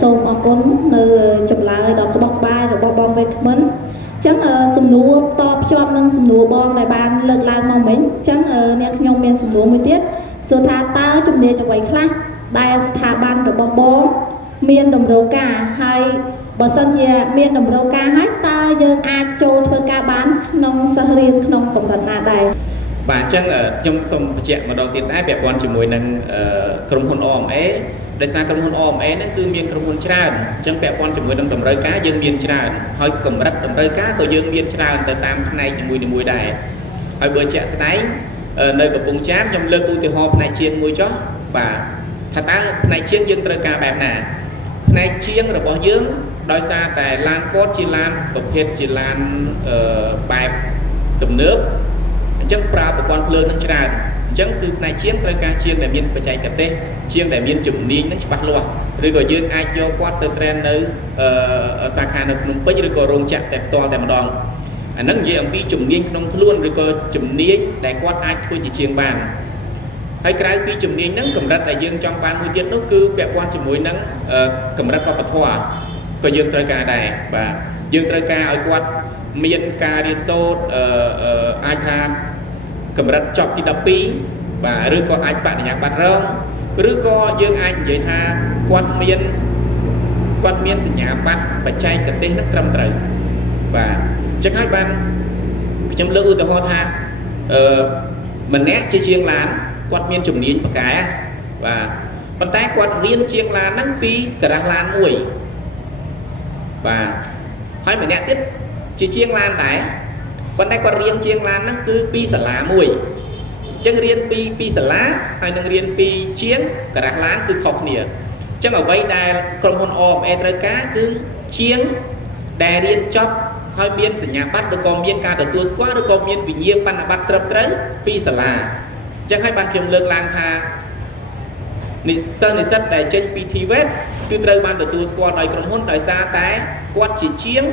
សូមអរគុណនៅចម្លើយដ៏ក្បោះក្បាយរបស់បងវេក្មិនអញ្ចឹងសំណួរតបភ្ជាប់នឹងសំណួរបងដែលបានលើកឡើងមកមិញអញ្ចឹងអ្នកខ្ញុំមានសំណួរមួយទៀតសួរថាតើជំនាញអ្វីខ្លះដែលស្ថាប័នរបស់បងមានតម្រូវការហើយបើសិនជាមានតម្រូវការហើយតើយើងអាចចូលធ្វើការបានក្នុងសិស្សរៀនក្នុងកម្រិតណាដែរបាទអញ្ចឹងខ្ញុំសូមបញ្ជាក់ម្ដងទៀតដែរពាក់ព័ន្ធជាមួយនឹងក្រុមហ៊ុន OMA ដោយសារក្រុមហ៊ុន OMA ហ្នឹងគឺមានក្រុមហ៊ុនច្រើនអញ្ចឹងពាក់ព័ន្ធជាមួយនឹងតម្រូវការយើងមានច្រើនហើយកម្រិតតម្រូវការក៏យើងមានច្រើនទៅតាមផ្នែកនីមួយៗដែរហើយបើជាក់ស្ដែងនៅកំពង់ចាមខ្ញុំលើកឧទាហរណ៍ផ្នែកជាងមួយចុះបាទថាតើផ្នែកជាងយើងត្រូវការបែបណាផ្នែកជាងរបស់យើងដោយសារតែឡាន Ford ជាឡានប្រភេទជាឡានបែបទំនើបអញ្ចឹងប្រើប្រព័ន្ធភ្លើងនឹងច្រើនអញ្ចឹងគឺផ្នែកជាងត្រូវការជាងដែលមានបច្ចេកទេសជាងដែលមានជំនាញនឹងច្បាស់លាស់ឬក៏យើងអាចយកគាត់ទៅ train នៅសាខានៅភ្នំពេញឬក៏រោងចក្រតែផ្ទាល់តែម្ដងអាហ្នឹងនិយាយអំពីជំនាញក្នុងខ្លួនឬក៏ជំនាញដែលគាត់អាចធ្វើជាជាងបានហើយក្រៅពីជំនាញហ្នឹងកម្រិតដែលយើងចង់បានមួយទៀតនោះគឺពាក់ព័ន្ធជាមួយនឹងកម្រិតវប្បធម៌ក៏យើងត្រូវការដែរបាទយើងត្រូវការឲ្យគាត់មានការរៀនសូត្រអាចថាកម្រិតចប់ទី12បាទឬក៏អាចបរិញ្ញាបត្ររងឬក៏យើងអាចនិយាយថាគាត់មានសញ្ញាបត្របច្ចេកទេសនឹងត្រឹមត្រូវបាទអញ្ចឹងហើយបានខ្ញុំលើកឧទាហរណ៍ថាម្នាក់ជាជាងឡានគាត់មានជំនាញបកែបាទប៉ុន្តែគាត់រៀនជាងឡានហ្នឹងពីការ៉ាស់ឡានមួយបាទហើយម្នាក់ទៀតជាជាងឡានដែរប៉ុន្តែគាត់រៀនជាងឡានហ្នឹងគឺពីសាលាមួយអញ្ចឹងរៀនពីសាលាហើយនឹងរៀនពីជាងការ៉ាស់ឡានគឺខុសគ្នាអញ្ចឹងអ្វីដែលក្រុមហ៊ុន OMA ត្រូវការគឺជាងដែលរៀនចប់ហើយមានសញ្ញាបត្រឬក៏មានការទទួលស្គាល់ឬក៏មានវិញ្ញាបនបត្រត្រឹមត្រូវពីសាលាអញ្ចឹងហើយបានខ្ញុំលើកឡើងថាសិស្សនិស្សិតដែលចេញពី TVET គឺត្រូវបានទទួលស្គាល់ដោយក្រុមហ៊ុនដោយសារតែគាត់ជាជាង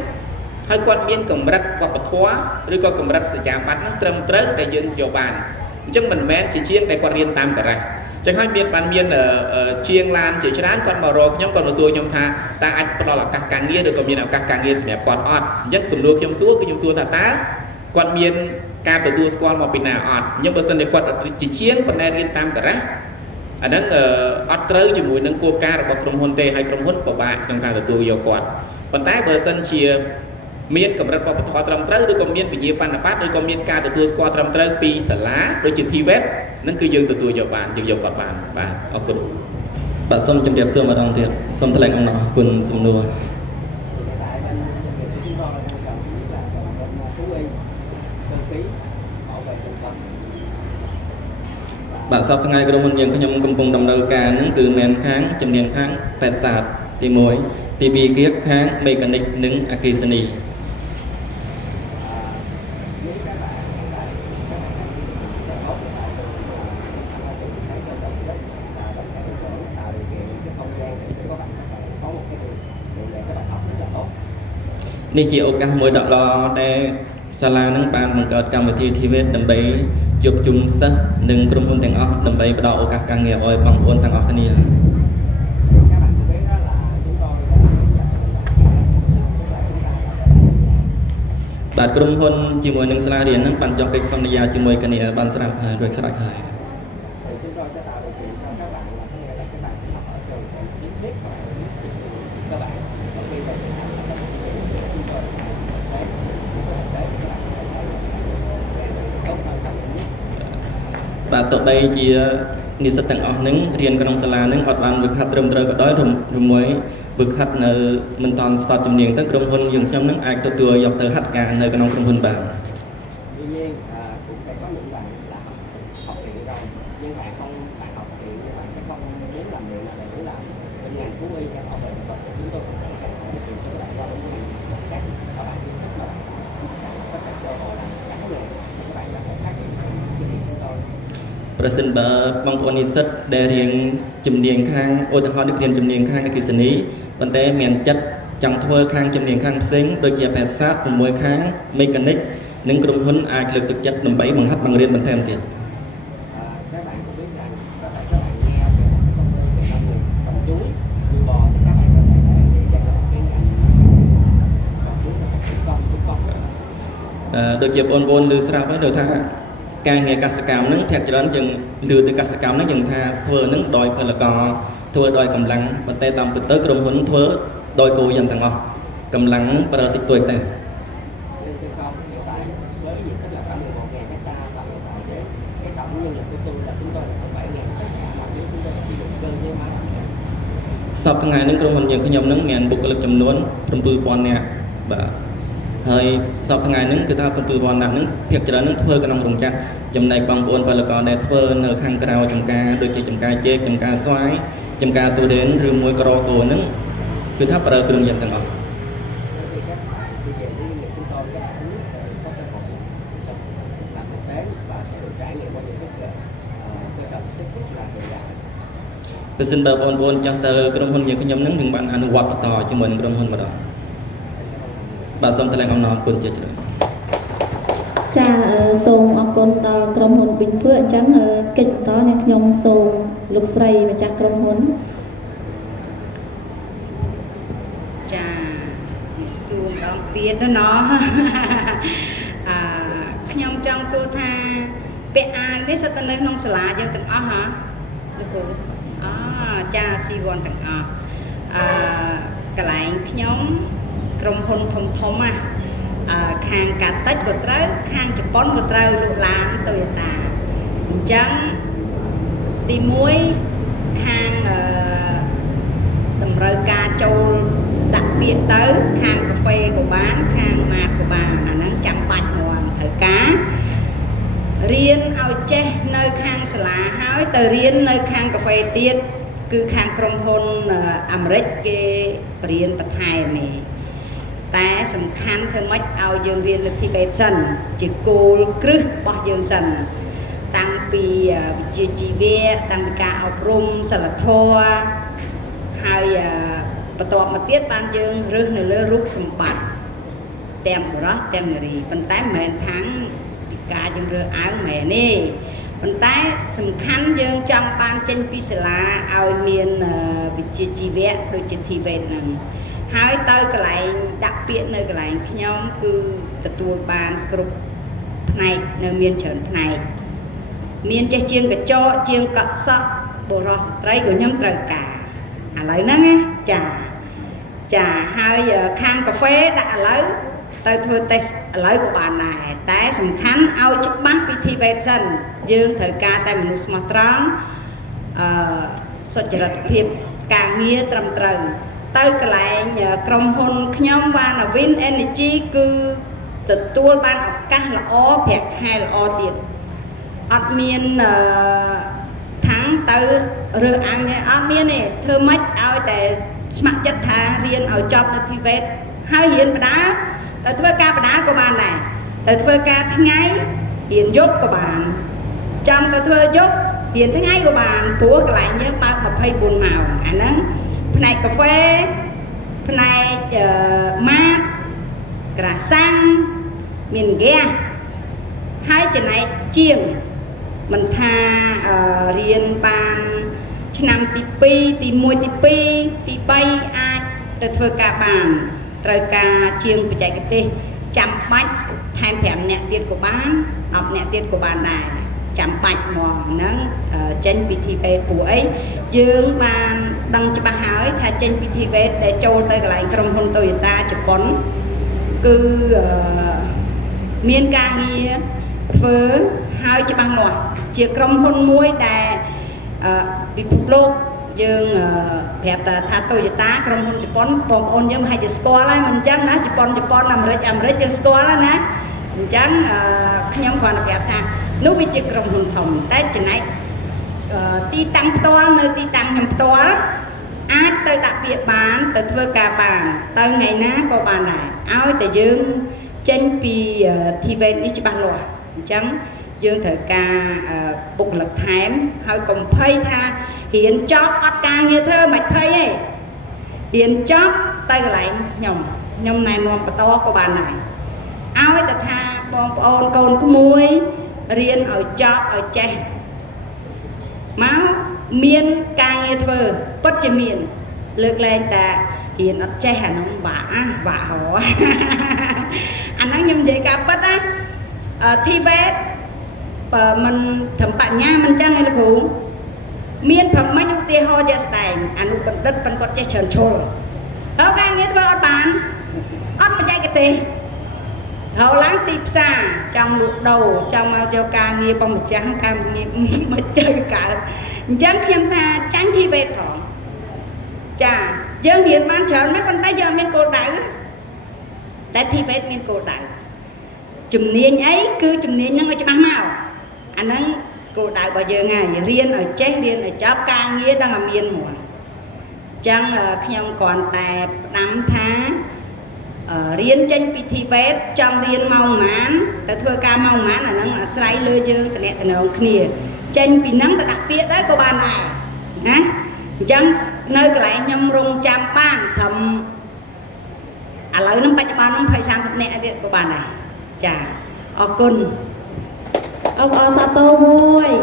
ហើយគាត់មានកម្រិតវប្បធម៌ឬក៏កម្រិតសញ្ញាបត្រហ្នឹងត្រឹមត្រូវដែលយើងយកបានអញ្ចឹងមិនមែនជាជាងដែលគាត់រៀនតាមការ៉ាស់អញ្ចឹងហើយមានជាងឡានជាច្រើនគាត់មករកខ្ញុំគាត់មកសួរខ្ញុំថាតើអាចផ្ដល់ឱកាសការងារឬក៏មានឱកាសការងារសម្រាប់គាត់អត់អញ្ចឹងសំណួរខ្ញុំសួរគឺខ្ញុំសួរថាតើគាត់មានការទទួលស្គាល់មកពីណាអត់អញ្ចឹងបើសិនជាគាត់ជាជាងប៉ុន្តែរៀនតាមការ៉ាស់អាហ្នឹងអត់ត្រូវជាមួយនឹងគោលការណ៍របស់ក្រុមហ៊ុនទេហើយក្រុមហ៊ុនពិបាកក្នុងការទទួលយកគាត់ប៉ុន្តែបើសិនជាមានកម្រិតវប្បធម៌ត្រឹមត្រូវឬក៏មានវិញ្ញាបនបត្រឬក៏មានការទទួលស្គាល់ត្រឹមត្រូវពីសាលាដូចជា TVET ហ្នឹងគឺយើងទទួលយកបានយើងយកគាត់បានបាទអរគុណបាទសូមជម្រាបសួរម្ដងទៀតសូមថ្លែងអំណរគុណសំណួរបាទសប្តាហ៍ថ្ងៃក្រុមហ៊ុនយើងខ្ញុំកំពុងដំណើរការហ្នឹងគឺមានខាងជំនាញខាងពេទ្យសាស្ត្រទី1ទី2ទៀតខាងមេកានិកនិងអគ្គិសនីនេះជាឱកាសមួយដ៏ល្អដែលសាលានឹងបានបង្កើតកម្មវិធី TVET ដើម្បីជួបជុំសិស្សនិងក្រុមហ៊ុនទាំងអស់ដើម្បីផ្ដល់ឱកាសការងារឲ្យបងប្អូនទាំងអស់គ្នាបាទក្រុមហ៊ុនជាមួយនឹងសាលារៀននឹងបានចុះកិច្ចសន្យាជាមួយគ្នាបានស្រាប់ហើយរួចស្រេចហើយបាទទោះបីជានិស្សិតទាំងអស់នឹងរៀនក្នុងសាលានឹងអត់បានវឹកហាត់ត្រឹមត្រូវក៏ដោយឬមួយវឹកហាត់នៅមិនតាន់ស្ទាត់ជំនាញទៅក្រុមហ៊ុនយើងខ្ញុំនឹងអាចទទួលយកទៅហាត់ការនៅក្នុងក្រុមហ៊ុនបានប្រសិនបើបងប្អូននិស្សិតដែលរៀនជំនាញខាងឧទាហរណ៍ដូចរៀនជំនាញខាងអគ្គិសនីប៉ុន្តែមានចិត្តចង់ធ្វើខាងជំនាញខាងផ្សេងដូចជាភាសាជាមួយខាងមេកានិកនិងក្រុមហ៊ុនអាចលើកទឹកចិត្តដើម្បីបង្ហាត់បង្រៀនបន្ថែមទៀត các bạn có biết rằng các bạn nghe về công ty về công chuối, nuôi bò thì các bạn ដូចជាបងប្អូនឮស្រាប់ហើយដូចថាការងារកសិកម្មហ្នឹងភាគច្រើនយើងលឺទៅកសិកម្មហ្នឹងយើងថាធ្វើហ្នឹងដោយពលករធ្វើដោយកម្លាំងប៉ុន្តែតាមពិតទៅក្រុមហ៊ុនធ្វើដោយគោយ៉ាងទាំងអស់កម្លាំងប្រើតិចតួចតែ សពថ្ងៃនេះក្រុមហ៊ុនយើងខ្ញុំនឹងមានបុគ្គលិកចំនួន 7,000 នាក់បាទហើយសពថ្ងៃនេះគឺថា 7,000 នាក់ហ្នឹងភាគច្រើននឹងធ្វើក្នុងរោងចក្រចំណែកបងប្អូនពលករដែលធ្វើនៅខាងក្រៅចំការដូចជាចំការចេកចំការស្វាយចំការទុរេនឬមួយក្រគោហ្នឹងគឺថាប្រើគ្រឿងយន្តទាំងអស់ បើសិនបើបងប្អូនចាស់ទៅក្រុមហ៊ុនយើងខ្ញុំនឹងបានអនុវត្តបន្តជាមួយនឹងក្រុមហ៊ុនម្ដងបាទសូមថ្លែងអំណរគុណជាច្រើន ចាសូមអរគុណដល់ក្រុមហ៊ុន Binh Phước អញ្ចឹងកិច្ចបន្តនេះខ្ញុំសូមលោកស្រីម្ចាស់ក្រុមហ៊ុន ចាសួរម្ដងទៀតណោះ ខ្ញុំចង់សួរថាពាក់អាវនេះសិតតែនៅក្នុងសាលាយើងទាំងអស់ហ៎ ចាស៊ីវ័នទាំងអស់កន្លែងខ្ញុំក្រុមហ៊ុនធំធំខាងកាតិចក៏ត្រូវខាងជប៉ុនក៏ត្រូវលក់ឡាន Toyota អញ្ចឹងទី1ខាងតម្រូវការចូលដាក់ពាក្យទៅខាងកាហ្វេក៏បានខាងម៉ាតក៏បានអាហ្នឹងចាំបាច់ហ្មងត្រូវការរៀនឲ្យចេះនៅខាងសាលាហើយទៅរៀននៅខាងកាហ្វេទៀត គឺខាងក្រុមហ៊ុនអាមេរិកគេបរៀនបន្ថែមនេះតែសំខាន់ធ្វើម៉េចឲ្យយើងរៀននៅ TVET សិនជាគោលគ្រឹះរបស់យើងសិនតាំងពីវិជ្ជាជីវៈតាំងពីការអប់រំសិលធម៌ហើយបន្ទាប់មកទៀតបានយើងរើសនៅលើរូបសម្បត្តិទាំងបុរសទាំងនារីប៉ុន្តែមិនមែនថាពីការយើងរើសអើងមែនទេ ប៉ុន្តែសំខាន់យើងចង់បានចេញពីសាលាឲ្យមានវិជ្ជាជីវៈដូចជា TVET ហ្នឹងហើយទៅកន្លែងដាក់ពាក្យនៅកន្លែងខ្ញុំគឺទទួលបានគ្រប់ផ្នែកនៅមានច្រើនផ្នែកមានចេះជាងកញ្ចក់ជាងកក់សក់បុរសស្ត្រីក៏ខ្ញុំត្រូវការឥឡូវហ្នឹងណាចាហើយខាងកាហ្វេដាក់ឥឡូវ ទៅធ្វើតេស្តឥឡូវក៏បានដែរតែសំខាន់ឲ្យច្បាស់ពី TVET សិនយើងត្រូវការតែមនុស្សស្មោះត្រង់សុចរិតភាពការងារត្រឹមត្រូវទៅកន្លែងក្រុមហ៊ុនខ្ញុំ Vanavin Energy គឺទទួលបានឱកាសល្អប្រាក់ខែល្អទៀតអត់មានថាំងទៅរើសអើងអត់មានទេធ្វើម៉េចឲ្យតែស្ម័គ្រចិត្តថារៀនឲ្យចប់នៅ TVET ហើយរៀនបណ្ដា ទៅធ្វើការបដាក៏បានដែរទៅធ្វើការថ្ងៃរៀនយប់ក៏បានចង់ទៅធ្វើយប់រៀនថ្ងៃក៏បានព្រោះកន្លែងយើងបើក 24 ម៉ោងអាហ្នឹងផ្នែកកាហ្វេផ្នែកម៉ាតក្រាសាំងមានហ្គាសហើយចំណែកជាងមិនថារៀនបានឆ្នាំទី 2 ទី 1 ទី 2 ទី 3 អាចទៅធ្វើការបាន ត្រូវការជាងបច្ចេកទេសចាំបាច់ថែម 5 នាក់ទៀតក៏បាន 10 នាក់ទៀតក៏បានដែរចាំបាច់ហ្មងហ្នឹងចេញពី TVET ព្រោះអីយើងបានដឹងច្បាស់ហើយថាចេញពី TVET ដែលចូលទៅកន្លែងក្រុមហ៊ុន Toyota ជប៉ុនគឺមានការងារធ្វើហើយច្បាស់លាស់ជាក្រុមហ៊ុនមួយដែលពិភពលោក យើងប្រាប់ថា Toyota ក្រុមហ៊ុនជប៉ុនបងប្អូនយើងមិនឲ្យស្គាល់ហើយមិនអញ្ចឹងណាជប៉ុនអាមេរិកយើងស្គាល់ហើយណាអញ្ចឹងខ្ញុំគ្រាន់តែប្រាប់ថានោះវាជាក្រុមហ៊ុនធំតែចំណែកទីតាំងផ្ទាល់នៅទីតាំងខ្ញុំផ្ទាល់អាចទៅដាក់ពាក្យបានទៅធ្វើការបានទៅថ្ងៃណាក៏បានដែរឲ្យតែយើងចេញពី TVET នេះច្បាស់លាស់អញ្ចឹងយើងត្រូវការបុគ្គលិកថែមហើយកុំភ័យថារៀនចប់អត់ការងារធ្វើមិនភ័យទេរៀនចប់ទៅកន្លែងខ្ញុំណែនាំបន្តក៏បានដែរឲ្យតែថាបងប្អូនកូនក្មួយរៀនឲ្យចប់ឲ្យចេះមកមានការងារធ្វើពិតជាមានលើកលែងតែរៀនអត់ចេះអានោះបាក់ហ៎ anh nói nhưng vậy cả bất á thi vết mình thẩm bạn nha mình chăng hay là cụ miên phẩm mấy ưu tiên ho ra đài anh bận đất bận con chơi trơn trôi ok nghĩa thôi ở bàn ớt mà chạy cái tê hậu láng tịp xa trong lụa đầu trong cho ca nghe bằng một trắng ca nghe mà chơi cả chẳng khiêm ta tránh thi về thỏng chà dân hiện bán trơn mấy con tay giờ miên cô đảo tại thi về miên cô đảo chùm niên ấy cứ chùm niên nó cho bán màu anh nói cô đảo bao giờ ngày riêng ở chết riêng ở chóp ca nghĩa đang là miên mùa chẳng khi ông còn tại 5 tháng riêng tranh bị thi vết trong riêng mong mán ta thưa ca mong mán là nó xoay lơi dương ta lẹ ta nấu kia tranh bị nắng ta đặc biệt đấy cô bạn này nè chẳng nơi cái lại nhâm rung trăm ban thầm lấy nó bạch ban nó phải sang thật nè thì cô bạn này chà ô cun ông sa tô môi